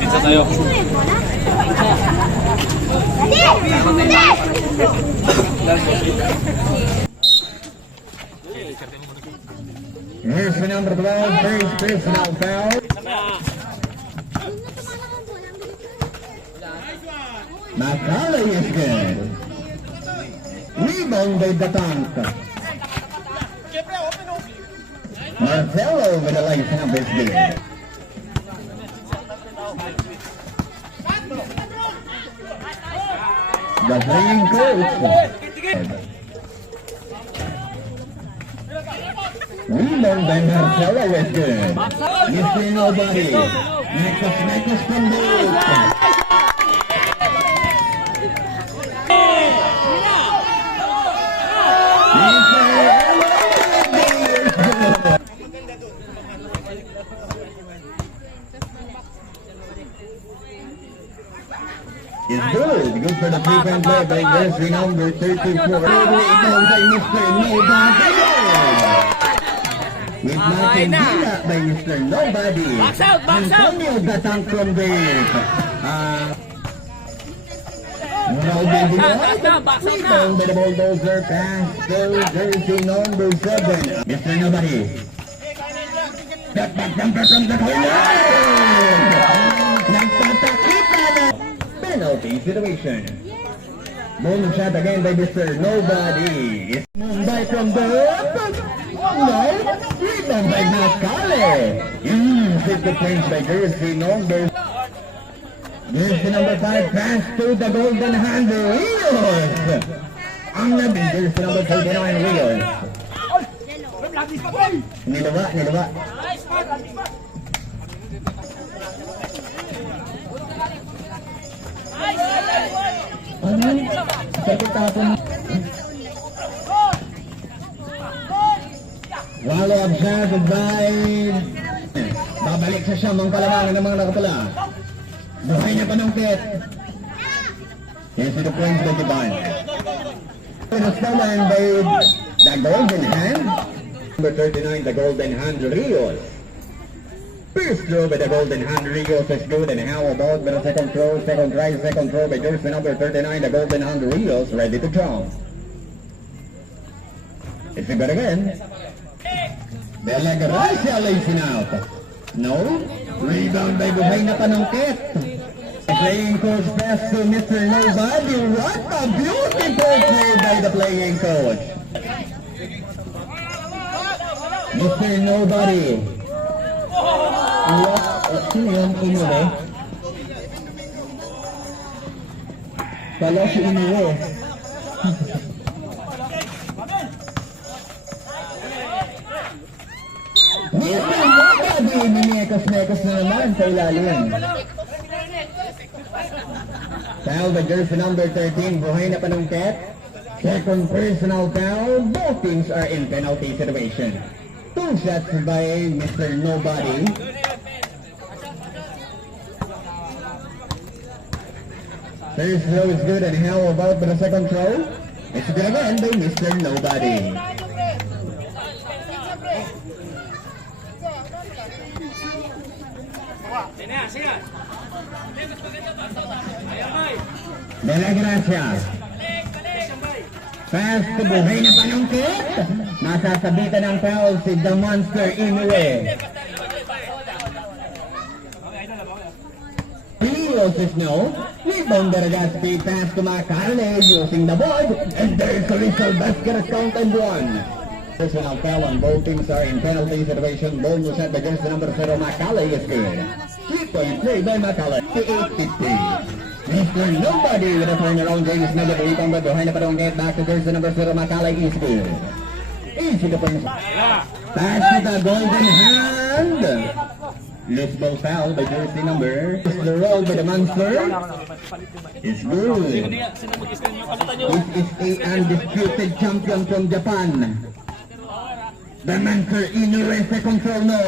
Pizza tayo. Here's the number 12, first personal foul. Macaulay is good. Rebound by the tank. Marcelo with the light numbers good. The playing coach. Rebound by Marcelo is good. Missing nobody. Nekos from the is good. Good for the three-point play by jersey number 34. Rebound by Mr. Nobody. With Martin Villa by Mr. Nobody. Antonio the tank from there. Rebound by the bulldozer. Pass to jersey number 7. Mr. Nobody. That back jumper from the corner. Nagtatakip na. Penalty situation. Bonus shot again by Mr. Nobody. It's Mumbai from the no. Rebound by Macaulay. 50 points by jersey number 5. Pass to the golden hand. Rios. Ang nabing jersey number 39 Rios. Nilawa. Sakit ako. Walo ang shot by babalik sa siyam ang kalamangan ng mga nakapala. Buhay niya panungkit. Here's the points by Japan. Stolen by the golden hand. Number 39, the golden hand, Rios. First throw by the golden hand, Rios is good. And how about the second throw by jersey number 39, the golden hand, Rios, ready to draw. It's a good again. De La Gracia lays it out. No. Rebound by Buhay na panungkit. Playing coach pass to Mr. Nobody. What a beautiful play by the playing coach. Mr. Nobody. Sino yung Inoue? Pala si Inoue. Mr. Nobody. Minekos-mekos na naman sa ilalim. Foul by jersey number 13. Buhay na panungkit. Second personal foul. Both teams are in penalty situation. 2 shots by Mr. Nobody. First throw is good, and how about the second throw? It's good again by Mr. Nobody. De La Gracia. Pass to Buhay na panungkit. Masasabitan ng foul si The Monster Inoue. Rios is no. Rebound Daragaspi. Pass to Macaulay using the board. And there's a result basket count and 1. Personal foul on both teams are in penalty situation. Ball was set against the number 0. Macaulay is good. 3-point play by Macaulay. 8-50. Mr. Nobody with a turnaround. James Miller rebound by Buhay na panungkit. Back to jersey number 0. Macaulay is good. Easy to finish. Pass to the golden hand. Loose ball foul by jersey number. The roll by the monster. It's good. This is a undisputed champion from Japan. The monster Inoue second throw no.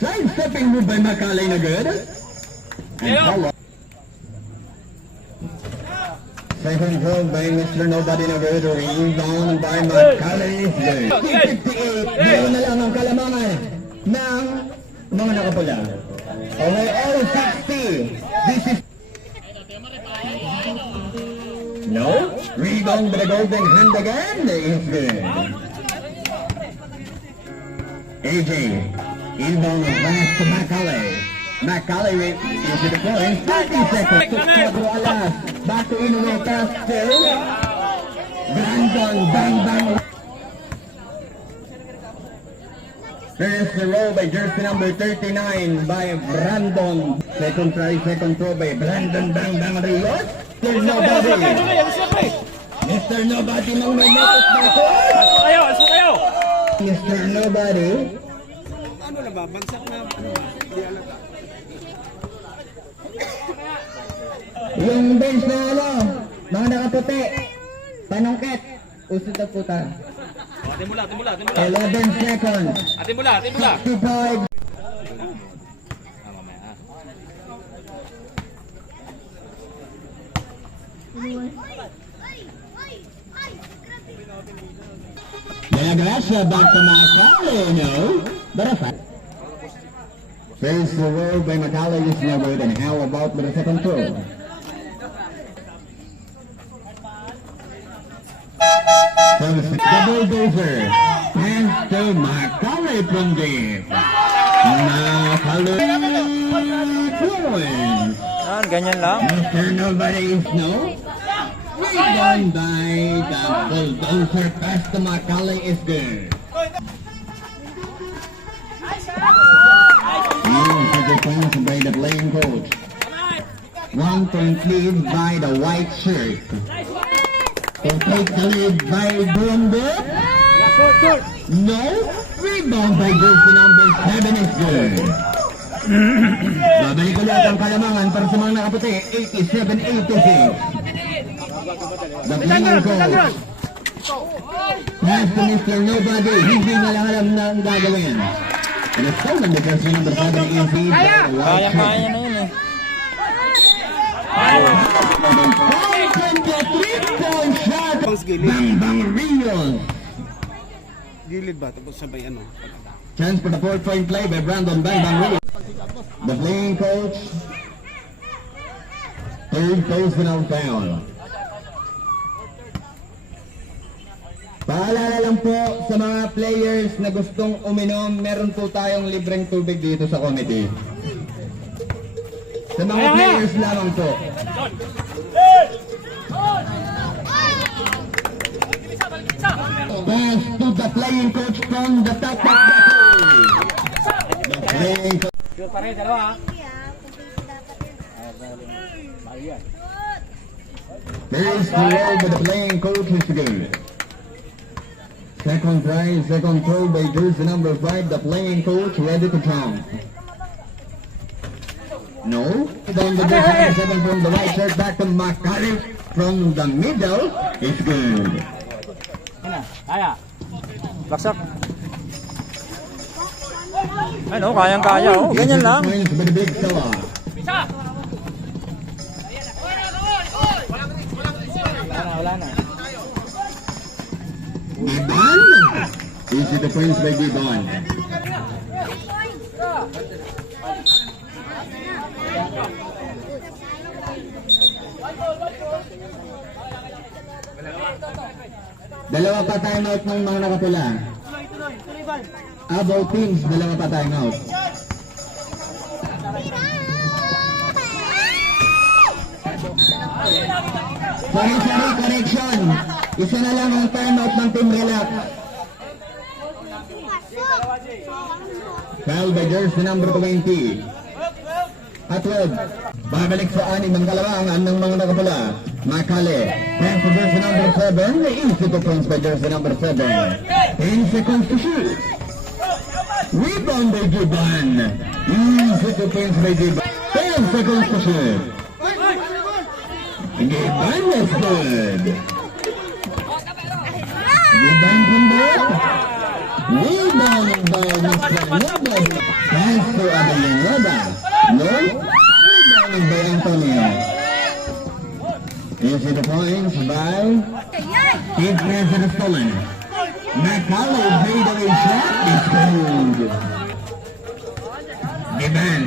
Side-stepping move by Macaulay na good. And follow. Second throw by Mr. Nobody na good. Rebound by Macaulay is good. 58. Dalawa na lang ang kalamangan ng mga nakapula. Overall 60. This is no. Rebound by the golden hand again. Is good. AJ. Rebound pass to Macaulay. Macaulay into the point. 30 seconds. Pedro Alas. Back to Inoue pass to Brandon. Bang bang. There's the roll by jersey number 39 by Brandon. Second try, second throw by Brandon. Bang bang Rios. There's nobody. Mr. Nobody nang may notice na ito. Mr. Nobody. Ano na ba? Bagsak na ano? Hindi alata. Yung bench na ano, mga nakaputi, panungkit, usod na puta. Atin mula. 11 seconds. Atin mula. 65. Gracia back to Macaulay, no? But a fact. First the roll by Macaulay is no good, and how about with the second throw? From the bulldozer, pass to Macaulay from deep. Macaulay points. Ganyan lang. Mr. Nobody is no. Rebound by the bulldozer, pass to Macaulay is good. Use the defense by the playing coach. 1 point lead by the white shirt. To take the lead by Brundo. No. Rebound by jersey number 7 is good. Babalik ulit ang kalamangan para sa mga nakaputi. 87-86. The playing coach. Pass to Mr. Nobody. Hindi na lang alam na ang gagawin. And it's still in the jersey number 7 is the white Kaya shirt. na yun eh. Bang bang Rios. Gilid ba? Tapos sabay ano? Chance for the 4-point play by Brandon Bang Bang Rios. The playing coach. Third personal foul. Paalala lang po sa mga players na gustong uminom, meron po tayong libreng tubig dito sa committee. Sa mga players lamang po. Pass to the playing coach from the top of the field. The playing coach. There's the roll by the playing coach is good. Second try, second throw by jersey number 5, the playing coach ready to jump. No. Down the jersey number 7 from the right shirt back to Macaulay from the middle. It's good. Baksak. Ano, kayang-kaya oh. Ganyan lang. Points by the big fella. Wala na. Gibbon. Easy defense by Gibbon. Dalawa pa timeout ng mga nakapula. About teams, dalawa pa timeout. Sorry, correction. Isa na lang ang timeout ng team relax. Foul by jersey number 20. Atwood. Babalik sa anim ng kalawangan ng mga nakapula. Macaulay. Pass to jersey number 7. Easy to points by jersey number 7. 10 seconds to shoot. Rebound by Giban. Easy to points by Giban. 10 seconds to shoot. Giban is good. Giban from there. Rebound by Mr. Noda. Pass to Abayanoda. No? Rebound by Antonio. Easy to points by Steve President Stolen. McCullough made away shot is good. Giban.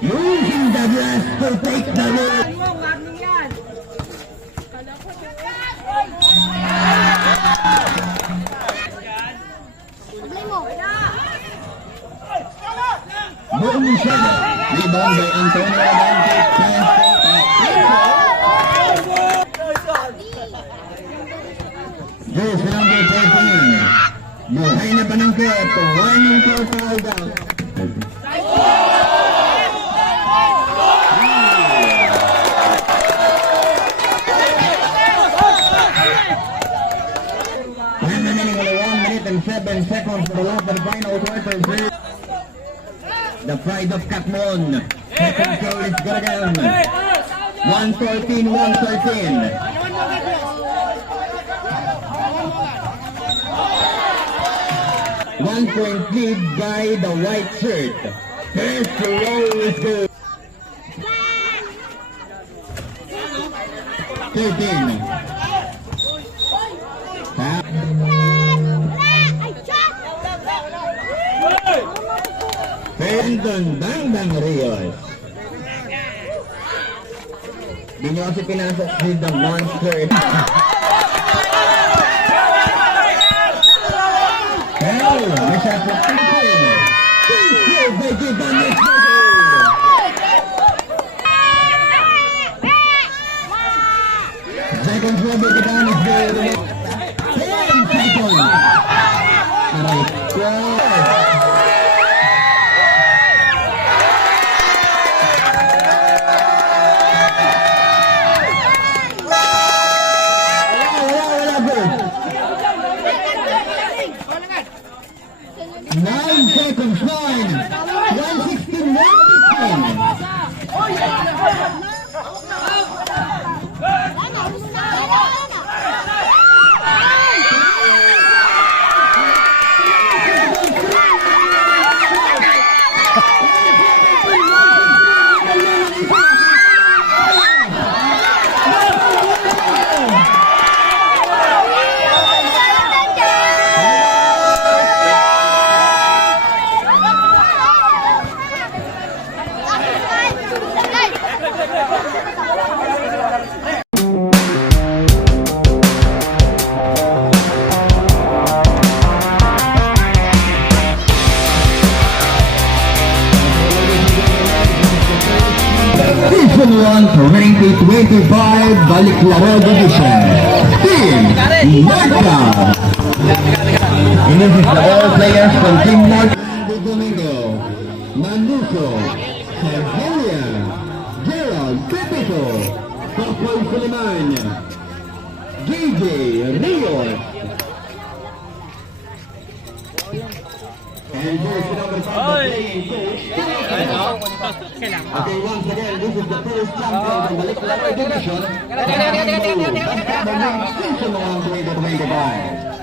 Using the glass to take the lead. Boom shot. Rebound by Antonio Dante. Juice number 13. Buhay na panangkot. 1 total down. Remaining only 1 minute and 7 seconds for the last and final quarter. The pride of Katmon. Second goal is Garagan. 113. 1 point lead by the white shirt. First row is good. 13. Brandon Bang Rios. Di nyo kasi pinasok si The Monster. Hell, may shot na pinsin. Pinsin by Giban is good. Second row by Giban is good. 10 seconds. Aray ko. Wala, good. 9 seconds, 9. 116, 115. Season 1 2025 Baliklaro Division. Team Marca. This is the all players from Team Marca. Domingo, Manduso, Sergelia, Gerald Pepito, Papoy Suleiman, JJ Rios. And there's number 5, playing coach. Okay, once again, this is the first champion of the Baliklaro Division. Season 1 2025.